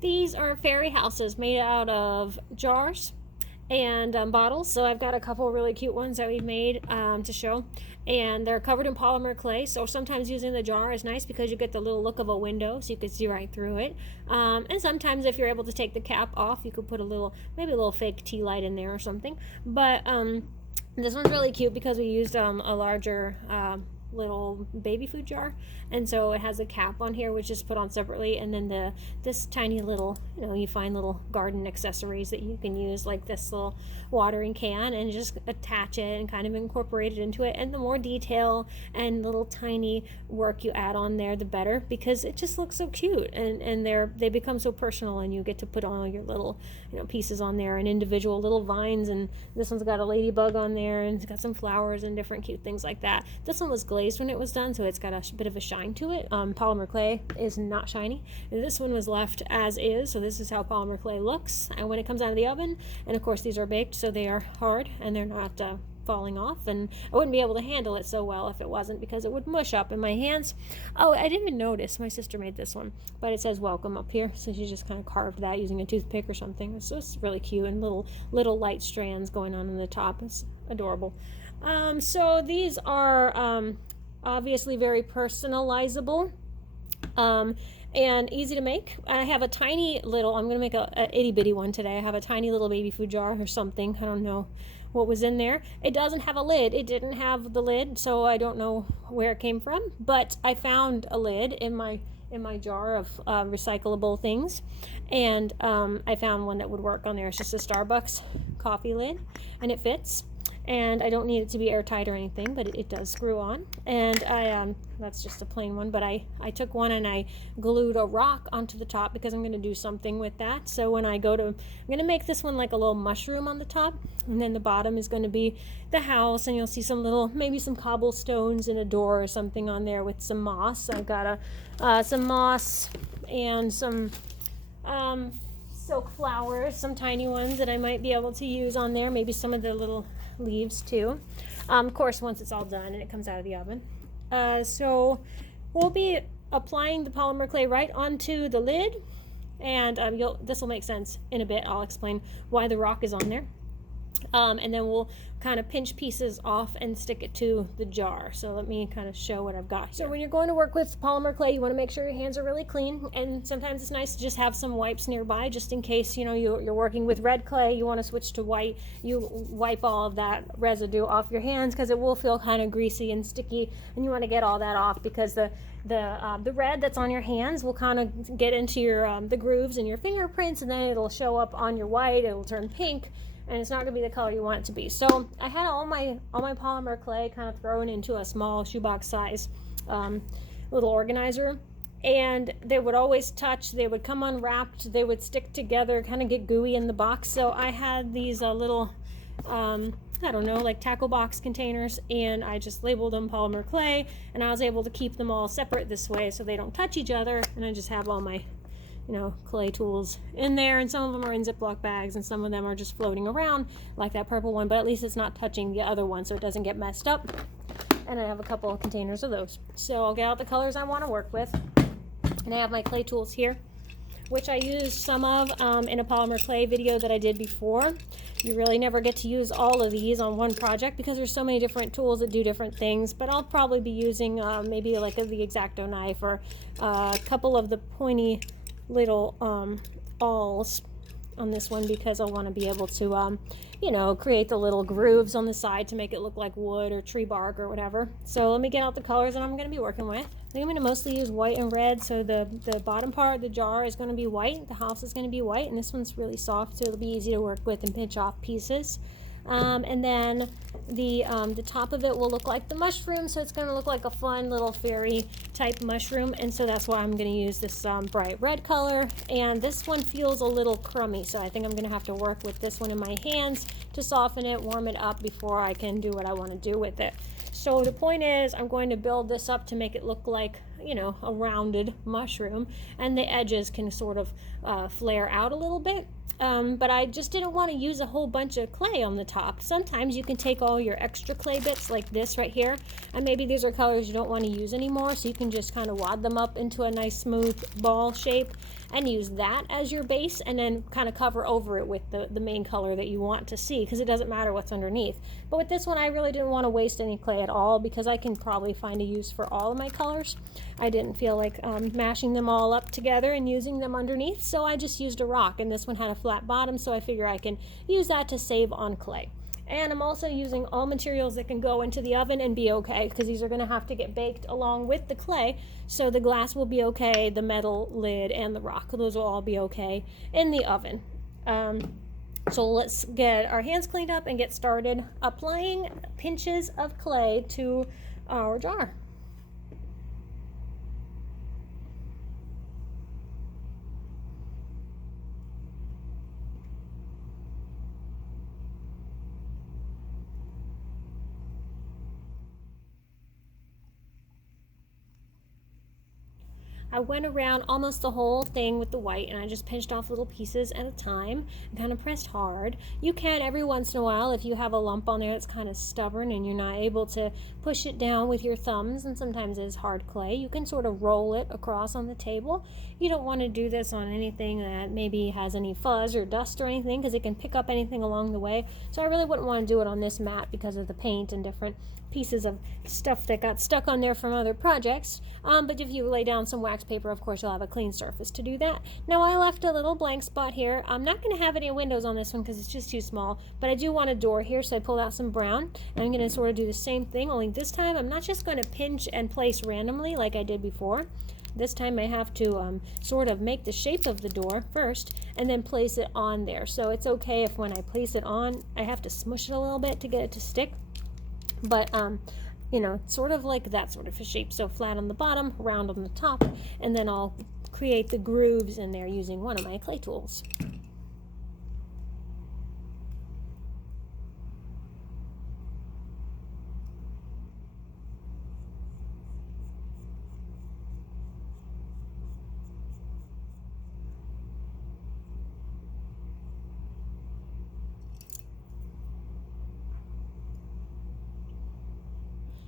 These are fairy houses made out of jars and bottles. So I've got a couple really cute ones that we made to show, and they're covered in polymer clay. So sometimes using the jar is nice because you get the little look of a window, so you can see right through it. And sometimes if you're able to take the cap off, you could put maybe a little fake tea light in there or something. But this one's really cute because we used a larger little baby food jar, and so it has a cap on here which is put on separately, and then this tiny little, you find little garden accessories that you can use, like this little watering can, and just attach it and kind of incorporate it into it. And the more detail and little tiny work you add on there, the better, because it just looks so cute, and they become so personal, and you get to put all your little pieces on there and individual little vines. And this one's got a ladybug on there, and it's got some flowers and different cute things like that. This one was glazed when it was done, so it's got a bit of a shine to it. Polymer clay is not shiny. This one was left as is, so this is how polymer clay looks. And when it comes out of the oven, and of course these are baked, so they are hard and they're not falling off, and I wouldn't be able to handle it so well if it wasn't, because it would mush up in my hands. Oh, I didn't even notice, my sister made this one, but it says welcome up here, so she just kind of carved that using a toothpick or something. It's just really cute, and little light strands going on the top. It's adorable. So these are obviously very personalizable and easy to make. I have a tiny little, I'm going to make a itty bitty one today. I have a tiny little baby food jar or something. I don't know what was in there. It doesn't have a lid. It didn't have the lid, so I don't know where it came from, but I found a lid in my jar of recyclable things, and I found one that would work on there. It's just a Starbucks coffee lid, and it fits. And I don't need it to be airtight or anything, but it does screw on. And that's just a plain one, but I took one and I glued a rock onto the top because I'm going to do something with that. So when I'm going to make this one like a little mushroom on the top, and then the bottom is going to be the house, and you'll see maybe some cobblestones and a door or something on there with some moss. I've got some moss and some silk flowers, some tiny ones that I might be able to use on there, maybe some of the little leaves too, of course, once it's all done and it comes out of the oven. So we'll be applying the polymer clay right onto the lid, and this will make sense in a bit. I'll explain why the rock is on there, and then we'll kind of pinch pieces off and stick it to the jar. So let me kind of show what I've got here. So when you're going to work with polymer clay, you want to make sure your hands are really clean, and sometimes it's nice to just have some wipes nearby, just in case you're working with red clay, you want to switch to white. You wipe all of that residue off your hands, because it will feel kind of greasy and sticky, and you want to get all that off, because the red that's on your hands will kind of get into your the grooves in your fingerprints, and then it'll show up on your white. It'll turn pink, and it's not going to be the color you want it to be. So I had all my polymer clay kind of thrown into a small shoebox size little organizer, and they would always touch. They would come unwrapped. They would stick together, kind of get gooey in the box. So I had these little, I don't know, like tackle box containers, and I just labeled them polymer clay, and I was able to keep them all separate this way so they don't touch each other, and I just have all my clay tools in there, and some of them are in Ziploc bags, and some of them are just floating around, like that purple one, but at least it's not touching the other one, so it doesn't get messed up. And I have a couple of containers of those. So I'll get out the colors I want to work with, and I have my clay tools here, which I used some of in a polymer clay video that I did before. You really never get to use all of these on one project because there's so many different tools that do different things, but I'll probably be using maybe like the X-Acto knife, or a couple of the pointy little awls on this one, because I want to be able to create the little grooves on the side to make it look like wood or tree bark or whatever. So let me get out the colors that I'm going to be working with. I think I'm going to mostly use white and red. So the bottom part of the jar is going to be white, the house is going to be white, and this one's really soft, so it'll be easy to work with and pinch off pieces. And then the top of it will look like the mushroom, so it's going to look like a fun little fairy type mushroom, and so that's why I'm going to use this bright red color. And this one feels a little crummy, so I think I'm going to have to work with this one in my hands to soften it, warm it up before I can do what I want to do with it. So the point is, I'm going to build this up to make it look like a rounded mushroom, and the edges can sort of flare out a little bit. But I just didn't want to use a whole bunch of clay on the top. Sometimes you can take all your extra clay bits like this right here, and maybe these are colors you don't want to use anymore, so you can just kind of wad them up into a nice smooth ball shape and use that as your base, and then kind of cover over it with the main color that you want to see, because it doesn't matter what's underneath. But with this one, I really didn't want to waste any clay at all, because I can probably find a use for all of my colors. I didn't feel like mashing them all up together and using them underneath, so I just used a rock, and this one had a flat bottom, so I figure I can use that to save on clay. And I'm also using all materials that can go into the oven and be okay, because these are going to have to get baked along with the clay. So the glass will be okay, the metal lid and the rock, those will all be okay in the oven. So let's get our hands cleaned up and get started applying pinches of clay to our jar. I went around almost the whole thing with the white, and I just pinched off little pieces at a time and kind of pressed hard. You can every once in a while, if you have a lump on there that's kind of stubborn and you're not able to push it down with your thumbs, and sometimes it's hard clay, you can sort of roll it across on the table. You don't want to do this on anything that maybe has any fuzz or dust or anything, because it can pick up anything along the way. So I really wouldn't want to do it on this mat because of the paint and different pieces of stuff that got stuck on there from other projects. But if you lay down some wax paper, of course you'll have a clean surface to do that. Now I left a little blank spot here. I'm not going to have any windows on this one because it's just too small, but I do want a door here, so I pulled out some brown, and I'm going to sort of do the same thing, only this time I'm not just going to pinch and place randomly like I did before. This time I have to sort of make the shape of the door first and then place it on there. So it's okay if when I place it on, I have to smush it a little bit to get it to stick. But you know, sort of like that sort of a shape. So flat on the bottom, round on the top, and then I'll create the grooves in there using one of my clay tools.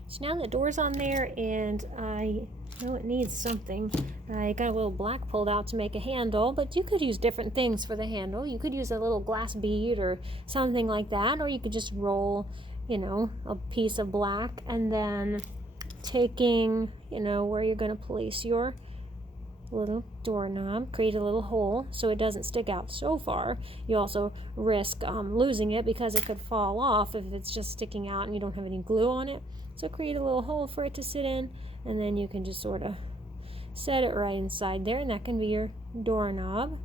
So now the door's on there, and I know it needs something. I got a little black pulled out to make a handle, but you could use different things for the handle. You could use a little glass bead or something like that, or you could just roll, you know, a piece of black, and then taking, you know, where you're going to place your little doorknob, create a little hole so it doesn't stick out so far. You also risk losing it because it could fall off if it's just sticking out and you don't have any glue on it. So create a little hole for it to sit in, and then you can just sort of set it right inside there, and that can be your doorknob.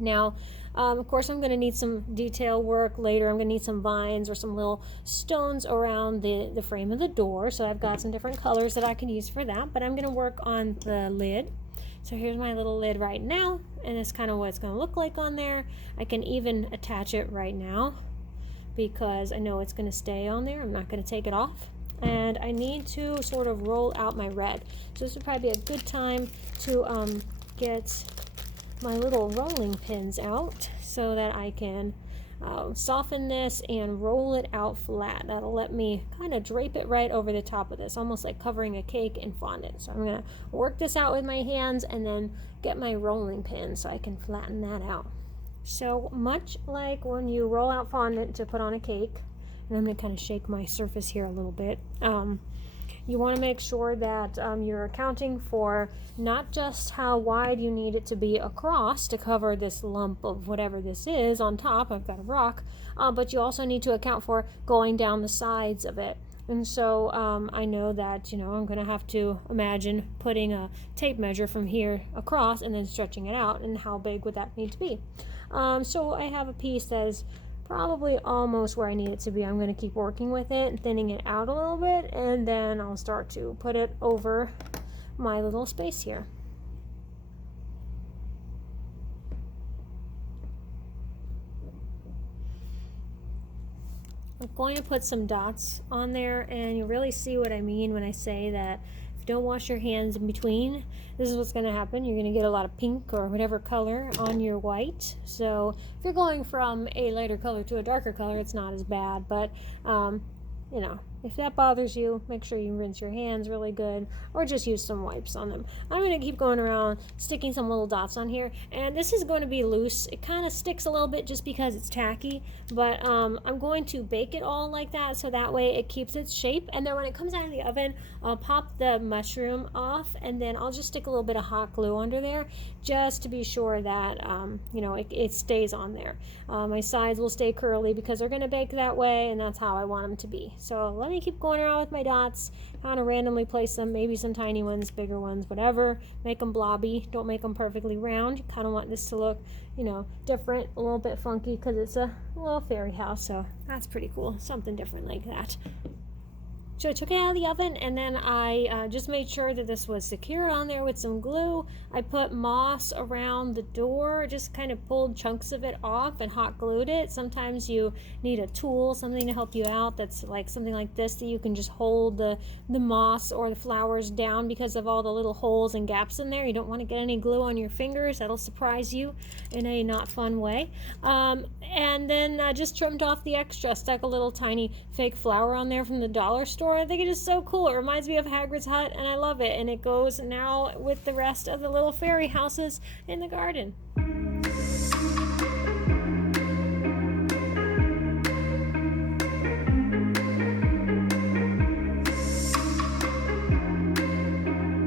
Now, of course, I'm going to need some detail work later. I'm going to need some vines or some little stones around the frame of the door. So I've got some different colors that I can use for that, but I'm going to work on the lid. So here's my little lid right now, and it's kind of what it's going to look like on there. I can even attach it right now because I know it's going to stay on there. I'm not going to take it off. And I need to sort of roll out my red. So this would probably be a good time to get my little rolling pins out so that I can soften this and roll it out flat. That'll let me kind of drape it right over the top of this, almost like covering a cake in fondant. So I'm going to work this out with my hands and then get my rolling pin so I can flatten that out. So much like when you roll out fondant to put on a cake, and I'm going to kind of shake my surface here a little bit. You want to make sure that you're accounting for not just how wide you need it to be across to cover this lump of whatever this is on top. I've got a rock, but you also need to account for going down the sides of it. And so I know that, you know, I'm going to have to imagine putting a tape measure from here across and then stretching it out, and how big would that need to be. So I have a piece that is probably almost where I need it to be. I'm going to keep working with it and thinning it out a little bit, and then I'll start to put it over my little space here. I'm going to put some dots on there, and you really see what I mean when I say that you don't wash your hands in between, this is what's going to happen. You're going to get a lot of pink or whatever color on your white. So if you're going from a lighter color to a darker color, it's not as bad. But, you know, if that bothers you, make sure you rinse your hands really good or just use some wipes on them. I'm going to keep going around sticking some little dots on here, and this is going to be loose. It kind of sticks a little bit just because it's tacky, but I'm going to bake it all like that so that way it keeps its shape. And then when it comes out of the oven, I'll pop the mushroom off, and then I'll just stick a little bit of hot glue under there just to be sure that you know, it stays on there. My sides will stay curly because they're going to bake that way, and that's how I want them to be. So let me keep going around with my dots, kind of randomly place them, maybe some tiny ones, bigger ones, whatever. Make them blobby, don't make them perfectly round. You kind of want this to look, you know, different, a little bit funky because it's a little fairy house, so that's pretty cool, something different like that. So I took it out of the oven, and then I just made sure that this was secure on there with some glue. I put moss around the door, just kind of pulled chunks of it off and hot glued it. Sometimes you need a tool, something to help you out that's like something like this that you can just hold the moss or the flowers down because of all the little holes and gaps in there. You don't want to get any glue on your fingers. That'll surprise you in a not fun way. And then I just trimmed off the extra, stuck a little tiny fake flower on there from the dollar store. I think it is so cool. It reminds me of Hagrid's hut, and I love it. And it goes now with the rest of the little fairy houses in the garden.